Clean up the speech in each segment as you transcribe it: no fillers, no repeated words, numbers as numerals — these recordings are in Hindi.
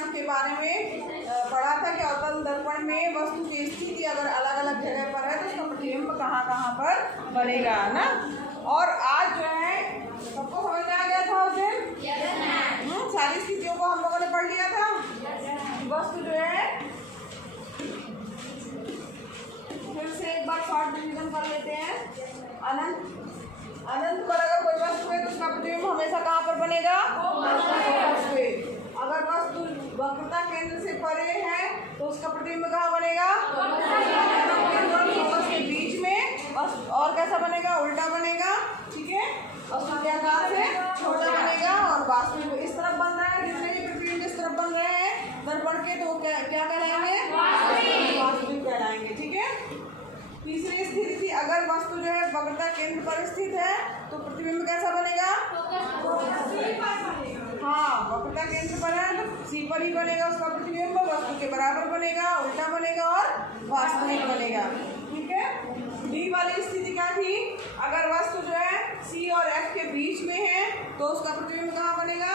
दर्पण के बारे में पढ़ा था कि अवतल दर्पण में वस्तु की स्थिति अगर अलग अलग जगह पर है तो उसका प्रतिबिंब कहाँ कहाँ पर बनेगा ना। और आज जो है सबको समझ में आ गया था उस दिन सारी स्थितियों को हम लोगों ने पढ़ लिया था। वस्तु जो है फिर से एक बार शॉर्ट रिवीजन कर लेते हैं। अनंत पर अगर कोई वस्तु है तो उसका प्रतिबिंब हमेशा कहाँ पर बनेगा? फोकस पे। अगर वस्तु वक्रता केंद्र से परे है तो उसका प्रतिबिंब कहाँ बनेगा? फोकस के बीच में। और कैसा बनेगा? उल्टा बनेगा। ठीक है, वस्तु के आकार से छोटा बनेगा और वास्तविक इस तरफ बन रहा है। जितने भी प्रतिबिंब इस तरफ बन रहे हैं दर्पण के तो क्या कहलाएंगे? वास्तविक कहलाएंगे। ठीक है। तीसरी स्थिति थी अगर वस्तु जो है वक्रता केंद्र पर स्थित है तो प्रतिबिंब कैसा बनेगा? हाँ, वक्रता केंद्र पर है तो सी पर ही बनेगा उसका प्रतिबिंब। वस्तु के बराबर बनेगा, उल्टा बनेगा और वास्तविक बनेगा। ठीक है। डी वाली स्थिति क्या थी? अगर वस्तु जो है सी और एफ के बीच में है तो उसका प्रतिबिंब कहाँ बनेगा?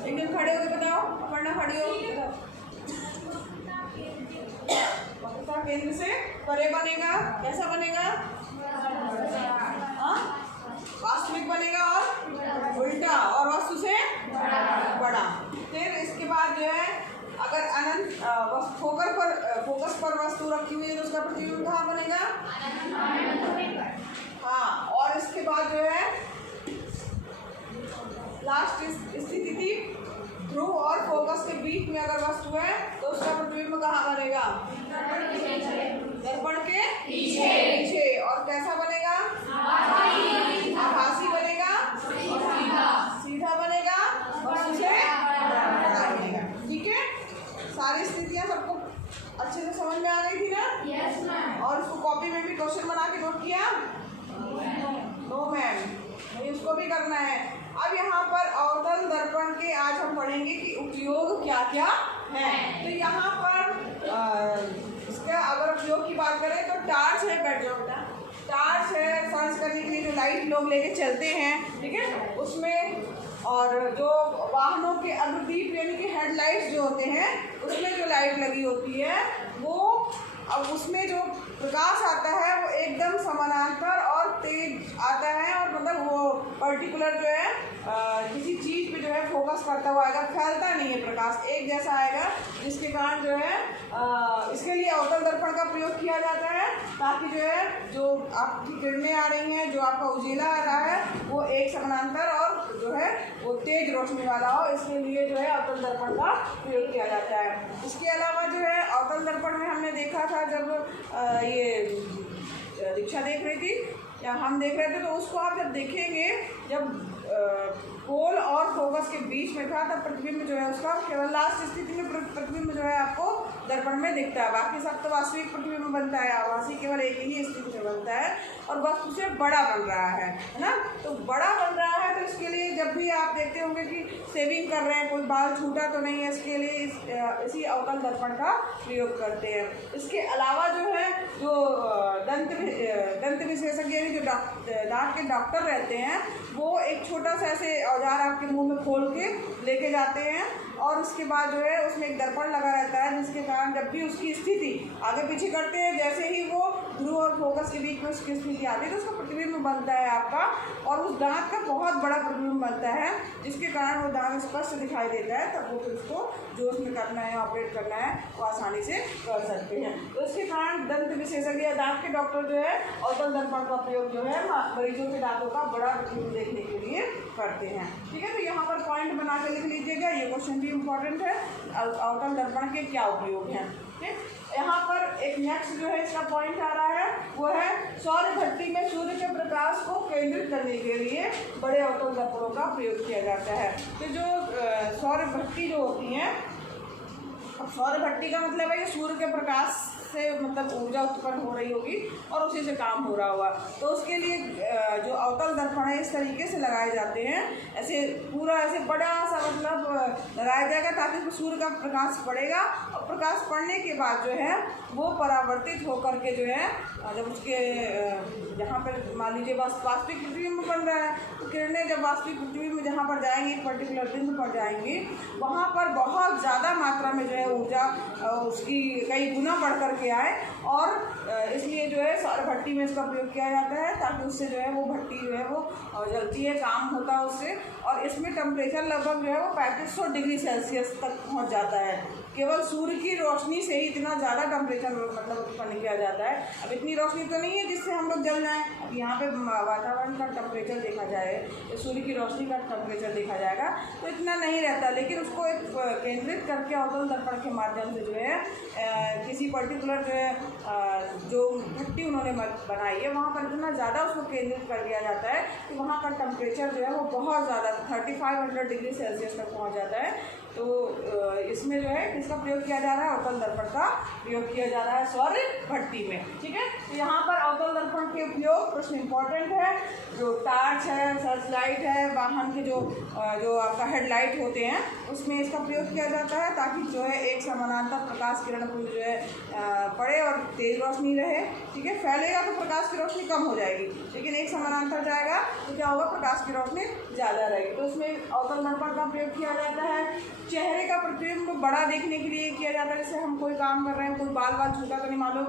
एकदम खड़े होकर बताओ, पढ़ना खड़े हो। वक्रता केंद्र से परे बनेगा। कैसा बनेगा? वास्तविक बनेगा और उल्टा और वस्तु से बड़ा। फिर इसके बाद जो है अगर अनंत फोकस पर वस्तु रखी हुई है तो उसका प्रतिबिंब कहाँ बनेगा? हाँ, और इसके बाद जो है लास्ट स्थिति थी ध्रुव और फोकस के बीच में अगर वस्तु है तो उसका प्रतिबिंब कहाँ बनेगा? दर्पण के पीछे। और कैसा बनेगा? आभासी बनेगा, सीधा बनेगा, वस्तु से बड़ा बनेगा। ठीक है। सारी स्थितियां सबको अच्छे से समझ में आ गई थी ना? Yes ma'am. और उसको कॉपी में भी क्वेश्चन बना के नोट किया? नो मैम, नहीं उसको भी करना है। अब यहाँ पर अवतल दर्पण के आज हम पढ़ेंगे कि उपयोग क्या क्या है। तो यहाँ पर इसका अगर उपयोग की बात करें तो टार्च है, बैठ जाओ बेटा। टार्च है सर्च करने के लिए जो लाइट लोग लेके चलते हैं, ठीक है, उसमें। और जो वाहनों के अग्रदीप यानी कि हेडलाइट्स जो होते हैं उसमें जो लाइट लगी होती है वो अब उसमें जो प्रकाश आता है वो एकदम समानांतर और तेज आता है और मतलब वो पर्टिकुलर जो है किसी चीज़ पे जो है फोकस करता हुआ आएगा, फैलता नहीं है प्रकाश, एक जैसा आएगा। जिसके कारण जो है इसके लिए अवतल दर्पण का प्रयोग किया जाता है ताकि जो है जो आपकी किरणें आ रही हैं, जो आपका उजीला आ रहा है वो एक समानांतर और जो है वो तेज रोशनी वाला हो। इसके लिए जो है अवतल दर्पण का प्रयोग किया जाता है। इसके अलावा जो है अवतल दर्पण में हमने देखा था जब ये दीक्षा देख रही थी या हम देख रहे थे तो उसको आप जब देखेंगे जब पोल और फोकस के बीच में था तब प्रतिबिंब जो है उसका केवल लास्ट स्थिति में प्रतिबिंब जो है आपको दर्पण में दिखता है। बाकी सब तो वास्तविक प्रतिबिंब बनता है, आभासी केवल एक ही स्थिति में बनता है और वस्तु से बड़ा बन रहा है ना। तो बड़ा बन रहा है तो इसके लिए जब भी आप देखते होंगे कि शेविंग कर रहे हैं, कोई बाल छूटा तो नहीं है, इसके लिए इसी अवतल दर्पण का प्रयोग करते हैं। इसके अलावा जो है जो दंत विशेषज्ञ यानी जो दांत के डॉक्टर रहते हैं वो एक छोटा सा ऐसे औजार आपके मुंह में खोल के लेके जाते हैं और उसके बाद जो है उसमें एक दर्पण लगा रहता है जिसके कारण जब भी उसकी स्थिति आगे पीछे करते हैं जैसे ही वो ध्रुव और फोकस के बीच में उसकी स्थिति आती है तो उसका प्रतिबिंब बनता है आपका और उस दांत का बहुत बड़ा प्रतिबिंब बनता है जिसके कारण वो दांत स्पष्ट दिखाई देता है। तब वो फिर उसको जो उसमें करना है ऑपरेट करना है वो आसानी से कर सकते हैं। तो इसके कारण दंत विशेषज्ञ या दांत के डॉक्टर जो है अवतल दर्पण का प्रयोग जो है मरीजों के दांतों का बड़ा प्रतिबिंब देखने के लिए करते हैं। ठीक है, तो यहाँ पर पॉइंट बना के लिख लीजिएगा, ये क्वेश्चन भी इम्पोर्टेंट है। अवतल दर्पण के क्या उपयोग हैं? ठीक, यहाँ पर एक नेक्स्ट जो है इसका पॉइंट आ रहा है वो है सौर भट्टी में सूर्य के प्रकाश को केंद्रित करने के लिए बड़े अवतल दर्पणों का प्रयोग किया जाता है। तो जो सौर भट्टी जो होती हैं, अब सौर भट्टी का मतलब है कि सूर्य के प्रकाश से मतलब ऊर्जा उत्पन्न हो रही होगी और उसी से काम हो रहा होगा। तो उसके लिए जो अवतल दर्पण है इस तरीके से लगाए जाते हैं, ऐसे पूरा ऐसे बड़ा सा मतलब लगाया जाएगा ताकि उसमें सूर्य का प्रकाश पड़ेगा और प्रकाश पड़ने के बाद जो है वो परावर्तित होकर के जो है जब उसके जहाँ पर मान लीजिए बस वास्तविक पृथ्वी में बन रहा है, तो किरणें जब वास्तविक पृथ्वी में जहाँ पर जाएंगी, एक पर्टिकुलर बिंदु पर जाएंगी, वहाँ पर बहुत ज़्यादा मात्रा में जो है ऊर्जा उसकी कई गुना बढ़ कर के आए, और इसलिए जो है सौर भट्टी में इसका प्रयोग किया जाता है, ताकि उससे जो है वो भट्टी जो है वो जलती है, काम होता है उससे। और इसमें टेम्परेचर लगभग जो है वो 3500 डिग्री सेल्सियस तक पहुँच जाता है। केवल सूर्य की रोशनी से ही इतना ज़्यादा टेम्परेचर मतलब उत्पन्न किया जाता है। अब इतनी रोशनी तो नहीं है जिससे हम लोग जल जाएं। अब यहाँ पे वातावरण का टेम्परेचर देखा जाए, तो सूर्य की रोशनी का टेम्परेचर देखा जाएगा तो इतना नहीं रहता, लेकिन उसको एक केंद्रित करके अवतल दर्पण के माध्यम से जो है किसी पर्टिकुलर जो है जो भट्टी उन्होंने बनाई है वहाँ पर इतना ज़्यादा उसको केंद्रित कर दिया जाता है कि वहाँ का टेम्परेचर जो है वो बहुत ज़्यादा 3500 डिग्री सेल्सियस तक पहुँच जाता है। तो इसमें जो है किसका प्रयोग किया जा रहा है, अवतल दर्पण का प्रयोग किया जा रहा है सौर भट्टी में। ठीक है, तो यहाँ पर अवतल दर्पण के उपयोग प्रश्न इम्पोर्टेंट है। जो टार्च है, सर्च लाइट है, वाहन के जो आपका हेडलाइट होते हैं उसमें इसका प्रयोग किया जाता है, ताकि जो है एक समानांतर प्रकाश किरण को जो है पड़े और तेज रोशनी रहे। ठीक है, फैलेगा तो प्रकाश की रोशनी कम हो जाएगी, लेकिन एक समानांतर जाएगा तो क्या होगा, प्रकाश की रोशनी ज़्यादा रहेगी। तो उसमें अवतल दर्पण का प्रयोग किया जाता है। चेहरे का प्रतिबिंब बड़ा देखने के लिए किया जाता है। जैसे हम कोई काम कर रहे हैं, कोई बाल छूटा तो नहीं, मान लो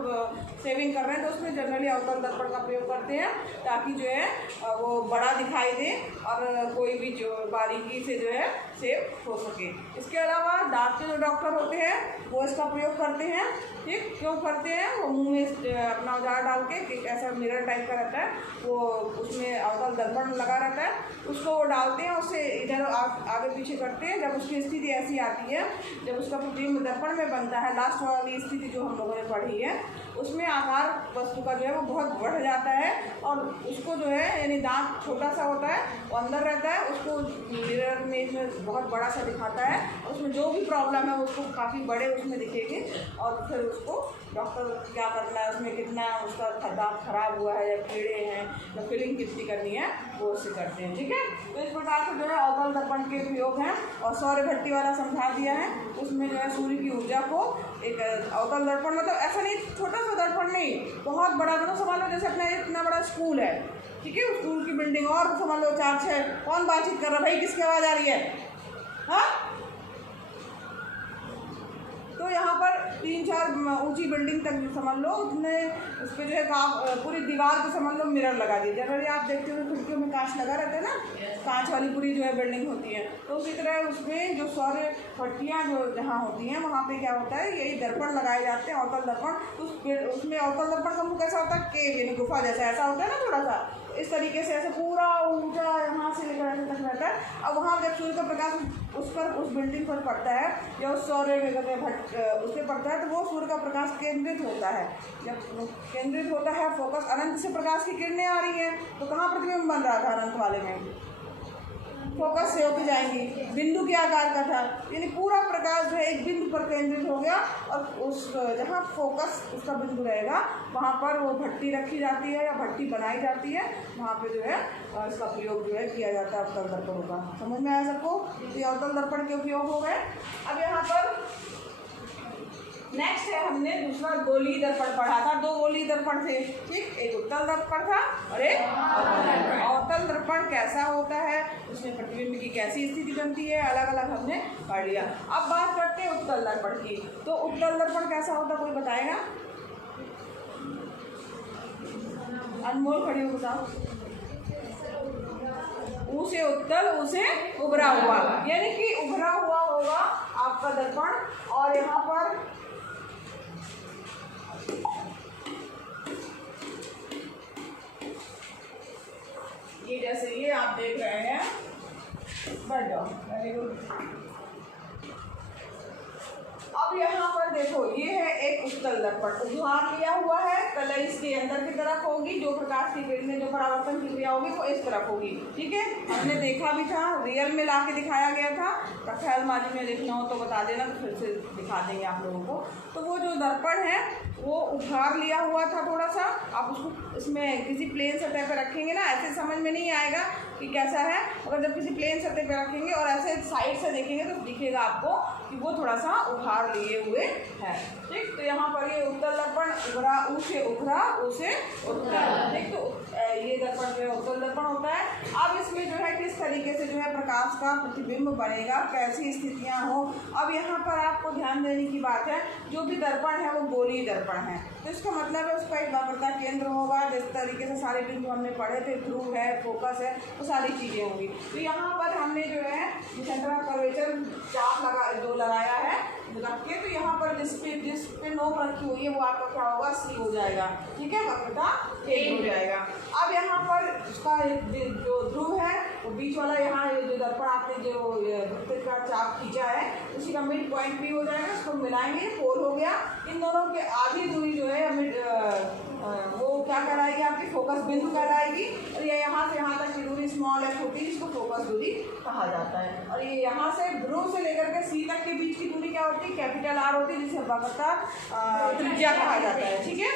सेविंग कर रहे हैं, तो उसमें जनरली अवतल दर्पण का प्रयोग करते हैं, ताकि जो है वो बड़ा दिखाई दे और कोई भी जो बारीकी से जो है सेव हो सके। इसके अलावा दांत के जो डॉक्टर होते हैं वो इसका प्रयोग करते हैं। ठीक, क्यों करते हैं, वो मुंह में अपना औजार डाल के, एक ऐसा मिरर टाइप का रहता है, वो उसमें अवतल दर्पण लगा रहता है, उसको वो डालते हैं, उससे इधर आगे पीछे करते हैं। जब उसकी स्थिति ऐसी आती है, जब उसका प्रतिबिंब दर्पण में बनता है, लास्ट वाली स्थिति जो हम लोगों ने पढ़ी है, उसमें आकार वस्तु का जो है वो बहुत बढ़ जाता है, और उसको जो है यानी दांत छोटा सा होता है, वो अंदर रहता है, उसको मिरर में बहुत बड़ा सा दिखाता है, उसमें जो भी प्रॉब्लम है उसको काफ़ी बड़े उसमें दिखेगी, और फिर उसको डॉक्टर क्या करना है, उसमें कितना उसका दांत खराब हुआ है या कीड़े हैं या फिलिंग कितनी करनी है वो उससे करते हैं। ठीक है, तो इस प्रकार से जो है अवतल दर्पण के प्रयोग हैं। और सौर भट्टी वाला समझा दिया है, उसमें जो है सूर्य की ऊर्जा को एक अवतल दर्पण, मतलब ऐसा नहीं छोटा सा दर्पण नहीं, बहुत बड़ा, मतलब समझ लो जैसे अपना इतना बड़ा स्कूल है, ठीक है, स्कूल की बिल्डिंग, और समझ लो 4-6, कौन बातचीत कर रहा है भाई, किसकी आवाज़ आ रही है, हाँ, तो यहाँ पर 3-4 ऊंची बिल्डिंग तक समझ लो, उसने उस पर जो है पूरी दीवार पे समझ लो मिरर लगा दिए। जनरली आप देखते हो खिड़कियों में कांच लगा रहता है ना, कांच वाली पूरी जो है बिल्डिंग होती है, तो उसी तरह उसमें जो सौर भट्टियाँ जो जहाँ होती हैं वहाँ पे क्या होता है, यही दर्पण लगाए जाते हैं, अवतल दर्पण। उसमें अवतल दर्पण का मुँह कैसा होता है, केव यानी गुफा जैसा ऐसा होता है ना, थोड़ा सा इस तरीके से, ऐसे पूरा ऊंचा यहाँ से लेकर ऐसे तक रहता है। अब वहाँ जब सूर्य का प्रकाश उस बिल्डिंग पर पड़ता है या उस सौर भट्ट उस पर पड़ता है, तो वो सूर्य का प्रकाश केंद्रित होता है। जब केंद्रित होता है, फोकस, अनंत से प्रकाश की किरणें आ रही हैं, तो कहाँ प्रतिबिंब बन रहा था, अनंत वाले में फोकस से होकर जाएंगी, बिंदु के आकार का था, यानी पूरा प्रकाश जो है एक बिंदु पर केंद्रित हो गया, और उस जहाँ फोकस उसका बिंदु रहेगा वहाँ पर वो भट्टी रखी जाती है या भट्टी बनाई जाती है, वहाँ पे जो है इसका प्रयोग जो है किया जाता है अवतल दर्पणों का। समझ में आया सबको, ये अवतल दर्पण के उपयोग हो गए। अब यहाँ पर नेक्स्ट है, हमने दूसरा गोलीय दर्पण पढ़ा था, 2 गोलीय दर्पण थे। ठीक, एक उत्तल दर्पण था और एक अवतल दर्पण कैसा होता है, उसमें प्रतिबिंब की कैसी स्थिति बनती है, अलग अलग हमने पढ़ लिया। अब बात करते हैं उत्तल दर्पण की। तो उत्तल दर्पण कैसा होता, कोई बताएगा? अनमोल खड़ी हो, बताओ। ऊ से उत्तल, ऊ से उभरा हुआ, यानी कि उभरा हुआ होगा आपका दर्पण, और यहाँ पर ये जैसे ये आप देख रहे हैं, बैठ जाओ, वेरी गुड। अब यहाँ पर देखो, ये है एक उत्तल दर्पण, उभार लिया हुआ है, कलई इसके अंदर की तरफ होगी, जो प्रकाश की किरणें जो परावर्तन की क्रिया होगी वो इस तरफ होगी। ठीक है, हमने देखा भी था, रियल में लाके दिखाया गया था, ख्याल माजी में देखना हो तो बता देना, तो फिर से दिखा देंगे आप लोगों को। तो वो जो दर्पण है वो उभार लिया हुआ था थोड़ा सा, आप उसको इसमें किसी प्लेन सतह पर रखेंगे ना, ऐसे समझ में नहीं आएगा कि कैसा है, अगर जब किसी प्लेन सतह पर रखेंगे और ऐसे साइड से देखेंगे तो दिखेगा आपको कि वो थोड़ा सा उभार लिए हुए है। ठीक, तो यहाँ पर ये उत्तल दर्पण, उभरा, ऊ से उभरा, ऊ से उत्तल। ठीक, तो तरीके से जो है प्रकाश का प्रतिबिंब बनेगा, कैसी स्थितियां हो। अब यहाँ पर आपको ध्यान देने की बात है, जो भी दर्पण है वो गोलीय दर्पण है, तो इसका मतलब है उसका एक वक्रता केंद्र होगा। जिस तरीके से सारे बिंदु हमने पढ़े थे, ध्रुव है, फोकस है, वो सारी चीज़ें होंगी। तो यहाँ पर हमने जो है सेंटर ऑफ कर्वेचर चाप जो लगाया है रख के, तो यहाँ पर जिस पे नोक रखी हुई है वो आपका क्या होगा, सी हो जाएगा, ठीक है, वक्रता केंद्र हो जाएगा। अब यहाँ पर उसका जो ध्रुव है वो बीच वाला, यहाँ जो दर्पण आपने जो वृत्त का चाप खींचा है उसी का मिड पॉइंट भी हो जाएगा, उसको मिलाएंगे, पोल हो गया। इन दोनों के आधी दूरी जो है वो क्या कहलाएगी, आपकी फोकस बिंदु कहलाएगी। और ये यहाँ से यहाँ तक की दूरी स्मॉल एफ होती है, जिसको फोकस दूरी कहा जाता है। और ये यहाँ से ध्रुव से लेकर के सी तक के बीच की दूरी क्या होती है, कैपिटल आर होती है, जिसे वक्रता त्रिज्या कहा जाता है, ठीक है।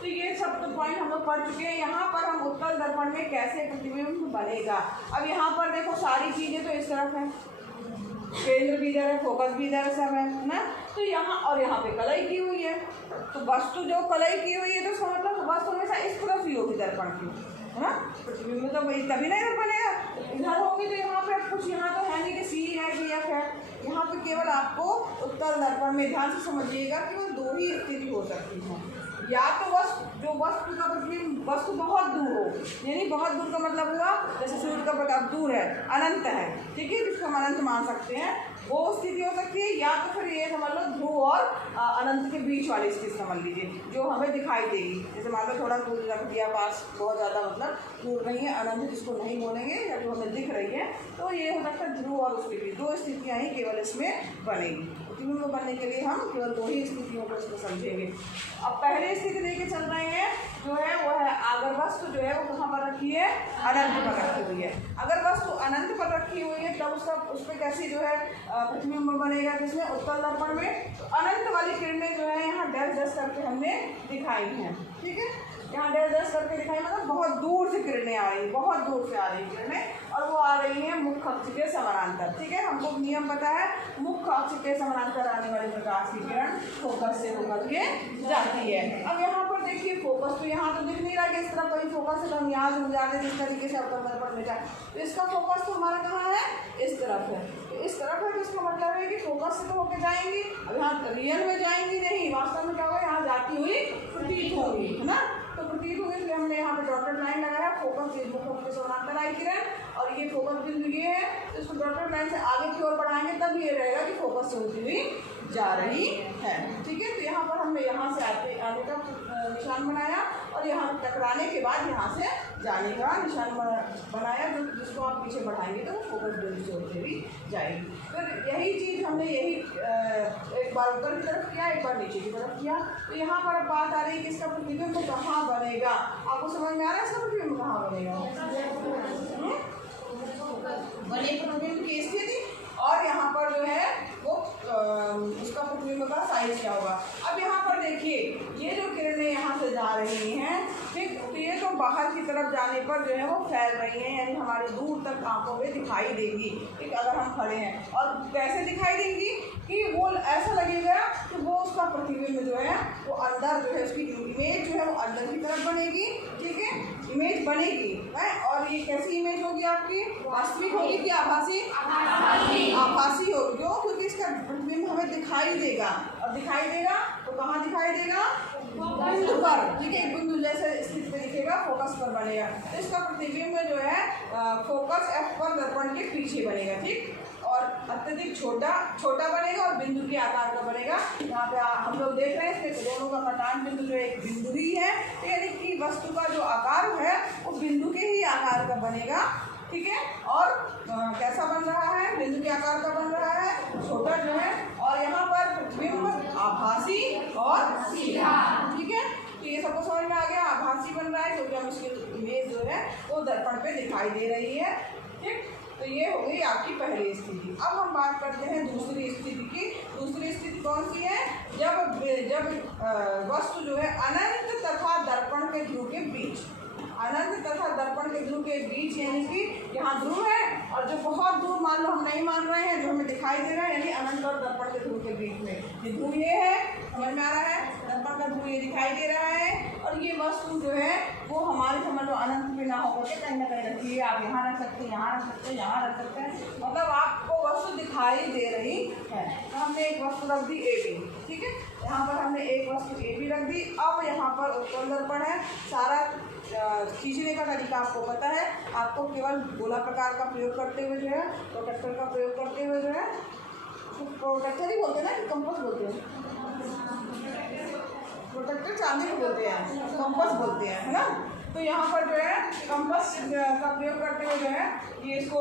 तो ये सब तो पॉइंट हम लोग पढ़ चुके हैं। यहाँ पर हम उत्तल दर्पण में कैसे प्रतिबिंब बनेगा। अब यहाँ पर देखो सारी चीज़ें तो इस तरफ है, केंद्र भी इधर है, फोकस भी इधर सब है ना। तो यहाँ और यहाँ पे कलई की हुई है, तो वस्तु जो कलई की हुई है तो इसका मतलब वस्तु हमेशा इस तरफ ही होगी दर्पण की, है ना। प्रतिबिंब तो वही तभी नहीं बनेगा, इधर होगी। तो यहाँ पे कुछ यहाँ तो है नहीं कि सी है कि एफ है, यहाँ पे केवल आपको उत्तल दर्पण में ध्यान से समझिएगा कि वो दो ही स्थिति हो सकती है। या तो जो वस्तु का प्रतिबिंब वस्तु बहुत दूर हो, यानी बहुत दूर का मतलब हुआ जैसे सूर्य का प्रकाश दूर है, अनंत है, ठीक है, जिसको हम अनंत मान सकते हैं, वो स्थिति हो सकती है। या तो फिर ये समझ लो ध्रुव और अनंत के बीच वाली स्थिति समझ लीजिए, जो हमें दिखाई देगी। जैसे मान लो थोड़ा दूर रख दिया पास, बहुत ज़्यादा मतलब दूर नहीं है, अनंत जिसको नहीं बोलेंगे, या जो हमें दिख रही है, तो ये हो सकता है ध्रुव और उसके बीच दो स्थितियाँ ही केवल इसमें बनेगी। प्रतिबिंब बनने के लिए हम केवल दो ही स्थितियों को इसमें समझेंगे। अब पहले स्थिति लेके चल रहे हैं, जो है वो है अगर वस्तु जो है वो कहाँ पर रखी है, अनंत पर रखी हुई है। अगर वस्तु अनंत पर रखी हुई है तब उसका उस पर कैसी जो है प्रतिबिंब बनेगा, जिसमें उत्तल दर्पण में। तो अनंत वाली किरणें जो है यहाँ डैश डैश करके हमने दिखाई हैं, ठीक है, यहाँ डैश डैश करके दिखाई, मतलब बहुत दूर से किरणें आ रही, बहुत दूर से आ रही किरणें, और वो आ रही हैं मुख्य अक्ष के समानांतर, ठीक है। हमको नियम पता है, मुख्य अक्ष के समानांतर आने वाले प्रकाश की किरण फोकस से होकर के जाती है। अब यहाँ पर देखिए फोकस तो यहाँ तो दिख नहीं रहा कि इस तरफ कोई फोकस है, तो हम यहाँ से जाते जिस तरीके से उत्तल दर्पण में जाए, तो इसका फोकस तो हमारा कहाँ है, इस तरफ है। तो इस तरफ है, तो इसका मतलब है कि फोकस से तो होकर जाएंगी। अब यहाँ रियल में जाएंगी नहीं, वास्तव में क्या होगा, यहाँ जाती हुई प्रतीत होगी, है ना। तो प्रतीत होगी, इसलिए हमने यहाँ पे डॉटेड लाइन लगाया, फोकस मुख्य समानांतर आई किरण, और ये फोकस बिंदु ये है, तो इसको डॉटेड लाइन से आगे की ओर बढ़ाएंगे, तब ये रहेगा कि फोकस से होती हुई जा रही है, ठीक है। तो यहाँ पर हमने यहाँ से आने का निशान बनाया, और यहाँ टकराने के बाद यहाँ से जाने का निशान बनाया, जिसको आप पीछे बढ़ाएंगे तो वो फोकस बिंदु से होती हुई जाएगी। फिर यही चीज़ हमने यही एक बार ऊपर की तरफ किया, एक बार नीचे की तरफ किया। तो यहाँ पर बात आ रही है कि इसका प्रतिबिंब कहाँ बनेगा। आपको समझ में आ रहा है इसका प्रतिबिंब कहाँ बनेगा, बने प्रतिबिंब की स्थिति, और यहाँ पर जो है वो उसका प्रतिबिंब का साइज क्या होगा। अब यहाँ पर देखिए ये जो किरणें यहाँ से जा रही हैं, ठीक, तो ये तो बाहर की तरफ जाने पर जो है वो फैल रही हैं, यानी हमारे दूर तक आंखों में दिखाई देंगी, ठीक, अगर हम खड़े हैं। और कैसे दिखाई देंगी कि वो ऐसा लगेगा कि वो उसका प्रतिबिंब जो है वो अंदर जो है, उसकी इमेज जो है वो अंदर की तरफ बनेगी, ठीक है, इमेज बनेगी है। और ये कैसी इमेज होगी आपकी, वास्तविक होगी कि आभासी, आभासी होगी, क्यों, क्योंकि इसका प्रतिबिंब हमें दिखाई देगा, और दिखाई देगा तो कहाँ दिखाई देगा, बिंदु पर, ठीक है, बिंदु जैसे स्थिति पे दिखेगा, फोकस पर बनेगा। तो इसका प्रतिबिंब जो है फोकस एफ पर दर्पण के पीछे बनेगा, ठीक, और अत्यधिक छोटा बनेगा और बिंदु के आकार का बनेगा। यहाँ पे हम लोग देख रहे हैं इसके दोनों का कटान बिंदु जो एक बिंदु ही है, यानी कि वस्तु का जो आकार है वो बिंदु के ही आकार का बनेगा, ठीक है। और कैसा बन रहा है, बिंदु के आकार का बन रहा है, छोटा जो है, और यहाँ पर प्रतिबिंब आभासी और सीधा, ठीक है। तो ये सबको समझ में आ गया, आभासी बन रहा है क्योंकि हम उसकी इमेज जो है वो दर्पण पे दिखाई दे रही है, ठीक। तो ये हो गई आपकी पहली स्थिति। अब हम बात करते हैं दूसरी स्थिति की। दूसरी स्थिति कौन सी है, जब वस्तु जो है अनंत तथा दर्पण के ध्रुव के बीच, अनंत तथा दर्पण के ध्रुव के बीच, यानी कि यहाँ ध्रुव है और जो बहुत दूर मान लो हम नहीं मान रहे हैं, जो हमें दिखाई दे रहा है, यानी अनंत और दर्पण के ध्रुव के बीच में ये ध्रुव ये है, समझ में आ रहा है, दर्पण का ध्रुव ये दिखाई दे रहा है, और ये वस्तु जो है वो हमारे समझ लो अनंत में ना हो करके कहीं ना कहीं रखिए। आप यहाँ रख सकते हैं, यहाँ रख सकते हैं, यहाँ रख सकते हैं, मतलब आपको वस्तु दिखाई दे रही है। तो हमने एक वस्तु रख दी ए बी, ठीक है, यहाँ पर हमने एक वस्तु ए बी रख दी। अब यहाँ पर उत्तल दर्पण है, सारा खींचने का तरीका आपको पता है। आपको केवल गोला प्रकार का प्रयोग करते हुए जो है, प्रोटेक्टर का प्रयोग करते हुए जो है, प्रोटेक्टर ही बोलते हैं ना कि कंपास बोलते हैं, प्रोटेक्टर चांदी को बोलते हैं, कंपास बोलते हैं, है ना। तो यहाँ पर जो है कंपास का प्रयोग करते हुए जो है ये इसको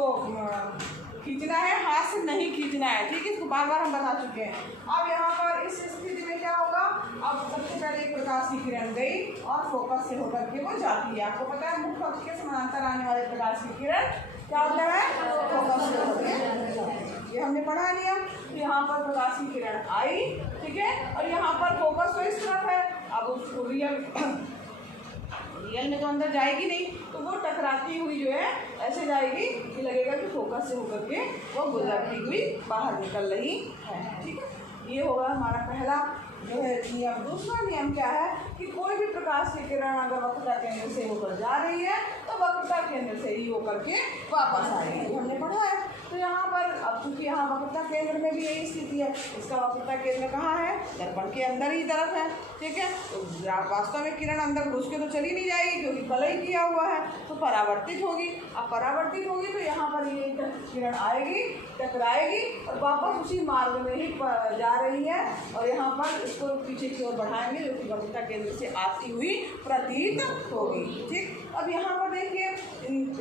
खींचना है, हाथ से नहीं खींचना है, ठीक है, इसको बार बार हम बता चुके हैं। अब यहाँ पर इस स्थिति में क्या होगा, अब सबसे पहले एक प्रकाश की किरण गई और फोकस से होकर के वो जाती है। आपको पता है मुख्य अक्ष के समानांतर आने वाले प्रकाश की किरण क्या होता है, फोकस से होकर, ये हमने पढ़ा लिया। तो यहाँ पर प्रकाश की किरण आई, ठीक है, और यहाँ पर फोकस तो इस तरफ है। अब उसको रियल में तो अंदर जाएगी नहीं, तो वो टकराती हुई जो है ऐसे जाएगी कि लगेगा कि फोकस से होकर के वो गुजरती हुई बाहर निकल रही है, ठीक है। ये होगा हमारा पहला जो है नियम। दूसरा नियम क्या है कि कोई भी प्रकाश की किरण अगर वक्रता केंद्र से होकर जा रही है तो वक्रता केंद्र से ही होकर के वापस आएगी, हमने पढ़ा है। तो यहाँ पर अब चूंकि यहाँ वक्रता केंद्र में भी यही स्थिति है, इसका वक्रता केंद्र कहाँ है, दर्पण के अंदर ही तरफ है, ठीक है। तो वास्तव में किरण अंदर घुस के तो चली नहीं जाएगी क्योंकि कलई किया हुआ है, तो परावर्तित होगी। अब परावर्तित होगी तो यहाँ पर ये किरण आएगी, टकराएगी और वापस उसी मार्ग में ही जा रही है, और यहाँ पर इसको पीछे की ओर बढ़ाएंगे जो कि वक्रता केंद्र से आती हुई प्रतीत होगी, ठीक। अब यहाँ पर देखिए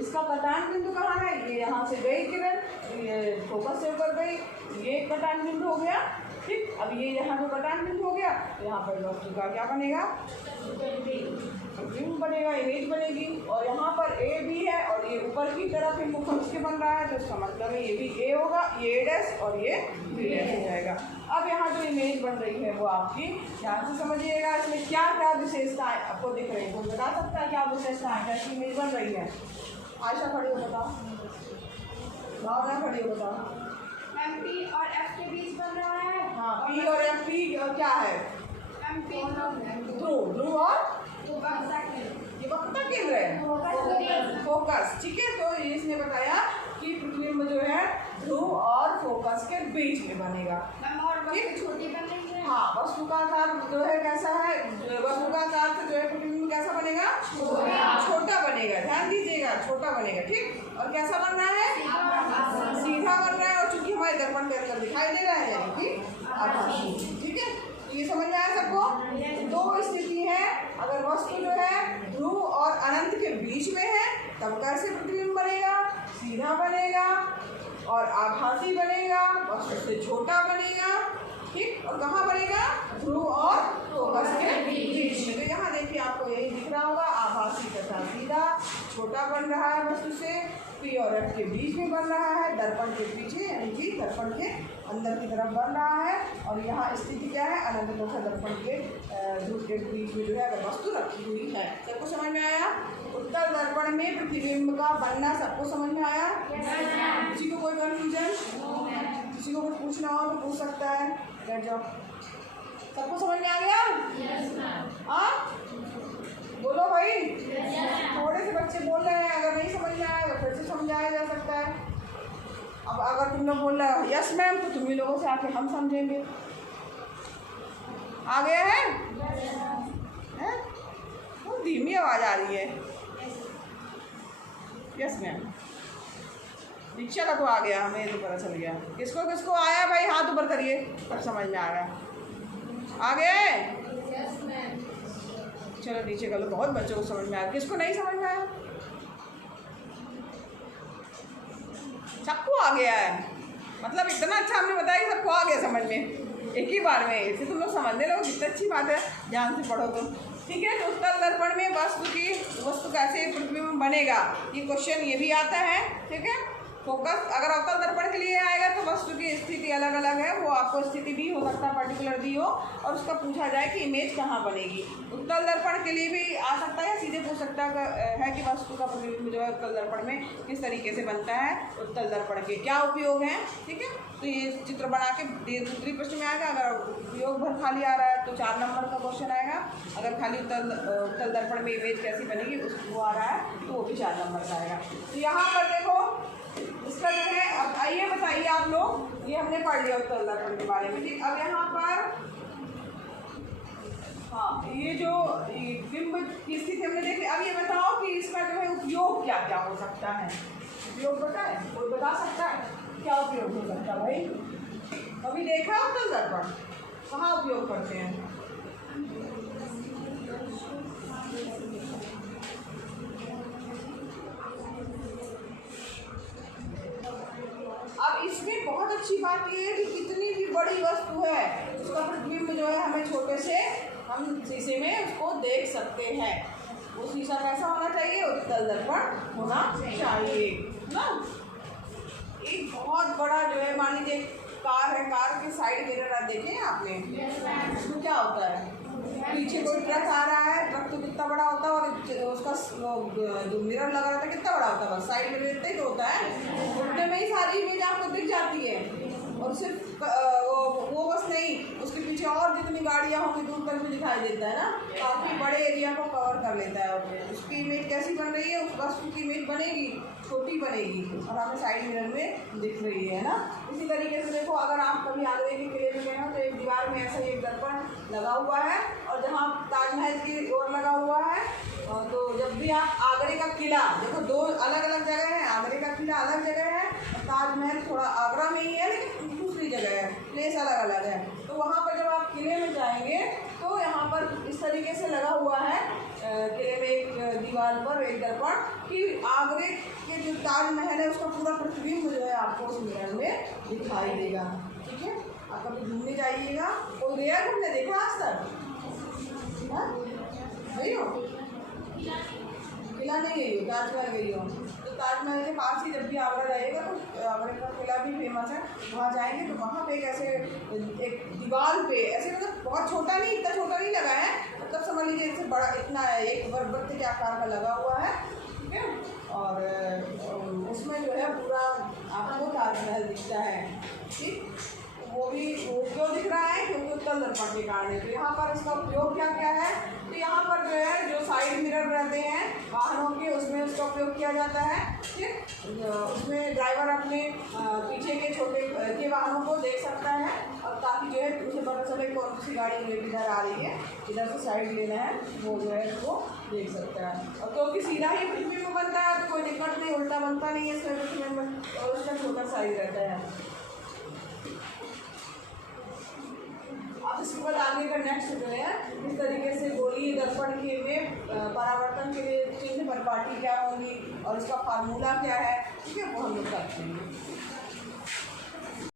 इसका कटान बिंदु कहाँ है, ये यहाँ से गई किरण, ये फोकस से होकर गई, ये कटान बिंदु हो गया, ठीक। अब ये यहाँ जो कटान बिंदु हो गया, यहाँ पर वस्तु का क्या बनेगा, प्रतिबिंब बनेगा, इमेज बनेगी। और यहाँ पर ए भी है और ये ऊपर की तरफ इनको खींच के बन रहा है, तो इसका मतलब है ये भी ए होगा, ये ए डैश और ये बी डैश हो जाएगा। अब यहाँ जो इमेज बन रही है वो आपकी ध्यान से समझिएगा, इसमें क्या क्या विशेषताएं आपको दिख रही है, कोई बता सकता है क्या विशेषताएं, कैसी इमेज बन रही है। आयशा खड़ी हो बताओ, भावना खड़ी हो बताओ। पी और एफ के बीच बन रहा है। हाँ, पी और एफ, पी क्या है, ध्रुव, ध्रुव और ये वक्रता केंद्र है, फोकस, ठीक है। तो इसने बताया कि प्रतिबिंब जो है ध्रुव और फोकस के बीच में बनेगा, छोटी बन रही है। हाँ, वस्तु का आकार जो है कैसा है, वस्तु का आकार से जो है प्रतिबिंब कैसा बनेगा, छोटा बनेगा, ध्यान दीजिएगा, छोटा बनेगा, ठीक। और कैसा बन रहा है, सीधा बन रहा है, और चूंकि हमारे दर्पण के अंदर दिखाई दे रहा है यानी कि आभासी, ठीक है। ये समझ में आया सबको। दो स्थिति है, अगर वस्तु जो है ध्रुव और अनंत के बीच में है तब कैसे प्रतिबिंब बनेगा, सीधा बनेगा और आभासी बनेगा, वस्तु से छोटा बनेगा, ठीक। और कहाँ बनेगा, ध्रुव और फोकस के बीच में। तो यहाँ देखिए आपको यही दिख रहा होगा, आभासी तथा सीधा, छोटा बन रहा है वस्तु से, पी और एफ के बीच में बन रहा है, दर्पण के पीछे यानी कि दर्पण के अंदर की तरफ बन रहा है। और यहाँ स्थिति क्या है, अनंत तथा दर्पण के ध्रुव के बीच में जो है अगर वस्तु रखी हुई है। सबको समझ में आया। उत्तल दर्पण में प्रतिबिंब का बनना सबको समझ में आया। किसी को कोई कन्फ्यूजन, किसी को कुछ पूछना हो तो पूछ सकता है, बैठ जाओ। सबको समझ में आ गया, हाँ बोलो भाई। थोड़े से बच्चे बोल रहे हैं, अगर नहीं समझ में आया तो फिर से समझाया जा सकता है। अब अगर तुम लोग बोल रहे हो यस मैम, तो तुम ही लोगों से आके हम समझेंगे। आ गया है, बहुत धीमी आवाज आ रही है। यस मैम, दीक्षा का तो आ गया, हमें तो पता चल गया। किसको किसको आया भाई, हाथ ऊपर करिए, तब समझ में आ रहा। आ गए, चलो नीचे कर लो। बहुत बच्चों को समझ में आया, किसको नहीं समझ में आया, सबको आ गया है। मतलब इतना अच्छा हमने बताया कि सबको आ गया समझ में एक ही बार में। इसे तुम लोग समझने लगो, कितनी अच्छी बात है, ध्यान से पढ़ो तुम, ठीक है। तो उत्तल दर्पण में वस्तु कैसे प्रतिबिंब बनेगा, ये क्वेश्चन ये भी आता है, ठीक है। फोकस अगर अवतल दर्पण के लिए आएगा तो वस्तु की स्थिति अलग अलग है, वो आपको स्थिति भी हो सकता है पर्टिकुलर दी हो और उसका पूछा जाए कि इमेज कहाँ बनेगी। उत्तल दर्पण के लिए भी आ सकता है या सीधे पूछ सकता है कि वस्तु का प्रतिबिंब जो है उत्तल दर्पण में किस तरीके से बनता है, उत्तल दर्पण के क्या उपयोग हैं। ठीक है, तो ये चित्र बना के दूसरी प्रश्न में आएगा। अगर उपयोग भर खाली आ रहा है तो 4 नंबर का क्वेश्चन आएगा। अगर खाली उत्तल दर्पण में इमेज कैसी बनेगी वो आ रहा है तो वो भी 4 नंबर का आएगा। तो यहाँ पर देखो इसका जो है, अब आइए बताइए आप लोग, ये हमने पढ़ लिया उत्तल दर्पण के बारे में। ठीक, अब यहाँ पर हाँ ये जो बिंब की स्थिति हमने देखी। अब ये बताओ कि इसका जो है उपयोग क्या क्या हो सकता है। उपयोग बताए, कोई बता सकता है क्या उपयोग हो सकता है भाई? कभी देखा उत्तल दर्पण कहाँ उपयोग करते हैं? अब इसमें बहुत अच्छी बात ये है कि कितनी भी बड़ी वस्तु है उसका प्रतिबिंब जो है हमें छोटे से हम शीशे में उसको देख सकते हैं। वो शीशा कैसा होना चाहिए? उत्तल दर्पण होना चाहिए ना। एक बहुत बड़ा जो है, मान लीजिए कार है, कार के साइड मिरर आप देखें आपने, उसमें क्या होता है? पीछे कोई ट्रक आ रहा है, ट्रक तो कितना बड़ा होता है और उसका जो मिरर लगा रहता है कितना बड़ा होता है, बस साइड में इतना ही तो होता है, उतने में ही सारी इमेज आपको दिख जाती है। और सिर्फ वो बस नहीं, उसके पीछे और जितनी गाड़ियाँ होंगी दूर तक भी दिखाई देता है ना, काफ़ी बड़े एरिया को कवर कर लेता है। और उसकी इमेज कैसी बन रही है? उस वस्तु की इमेज बनेगी, छोटी बनेगी और हमें साइड मिरर में दिख रही है ना। इसी तरीके से देखो, अगर आप कभी आगरे के किले में गए हो तो एक दीवार में ऐसा एक दर्पण लगा हुआ है और जहाँ ताजमहल की ओर लगा हुआ है, तो जब भी आप आगरे का किला देखो, 2 अलग अलग जगह है। आगरे का किला अलग जगह है और ताजमहल थोड़ा आगरा में ही है लेकिन दूसरी जगह है, प्लेस अलग अलग है। तो वहाँ पर जब आप किले में जाएंगे तो यहाँ पर इस तरीके से लगा हुआ है किले में एक दीवार पर एक दर्पण कि आगरे के जो ताजमहल है उसका पूरा प्रतिबिंब जो है आपको उस मिरर में दिखाई देगा। ठीक है, आप कभी घूमने जाइएगा, कोई गया घूमने, देखा आज तक? नहीं हो? किला नहीं गई हो, ताजमहल गई हो। तो ताजमहल के पास ही जब भी आगरा जाइएगा तो आगरा का किला भी फेमस है, वहाँ जाएंगे तो वहाँ पे एक ऐसे एक दीवार पे ऐसे, मतलब बहुत छोटा नहीं, इतना छोटा नहीं लगा है, मतलब समझ लीजिए इससे बड़ा, इतना एक बर्बत के आकार का लगा हुआ है। ठीक है, और उसमें जो है पूरा आपको ताजमहल दिखता है। ठीक, वो भी क्यों दिख रहा है? क्योंकि उत्तल दर्पण के कारण है। तो यहाँ पर इसका उपयोग क्या क्या है? तो यहाँ पर जो है जो साइड मिरर रहते हैं वाहनों के, उसमें उसका उपयोग किया जाता है। ठीक, उसमें ड्राइवर अपने पीछे के छोटे के वाहनों को देख सकता है और ताकि जो है उसे पता चले कौन सी गाड़ी इधर आ रही है, इधर से साइड लेना है, वो जो है वो देख सकता है। और क्योंकि सीधा ही प्रतिबिंब बनता है तो कोई दिक्कत नहीं, उल्टा बनता नहीं है इसमें प्रतिबिंब, और उसका छोटा साइज रहता है। अब इसके बाद आगे का नेक्स्ट जो है इस तरीके से गोलीय दर्पण के में परावर्तन के लिए चिन्ह परिपाटी क्या होंगी और इसका फार्मूला क्या है। ठीक है, वो हम लोग करते हैं।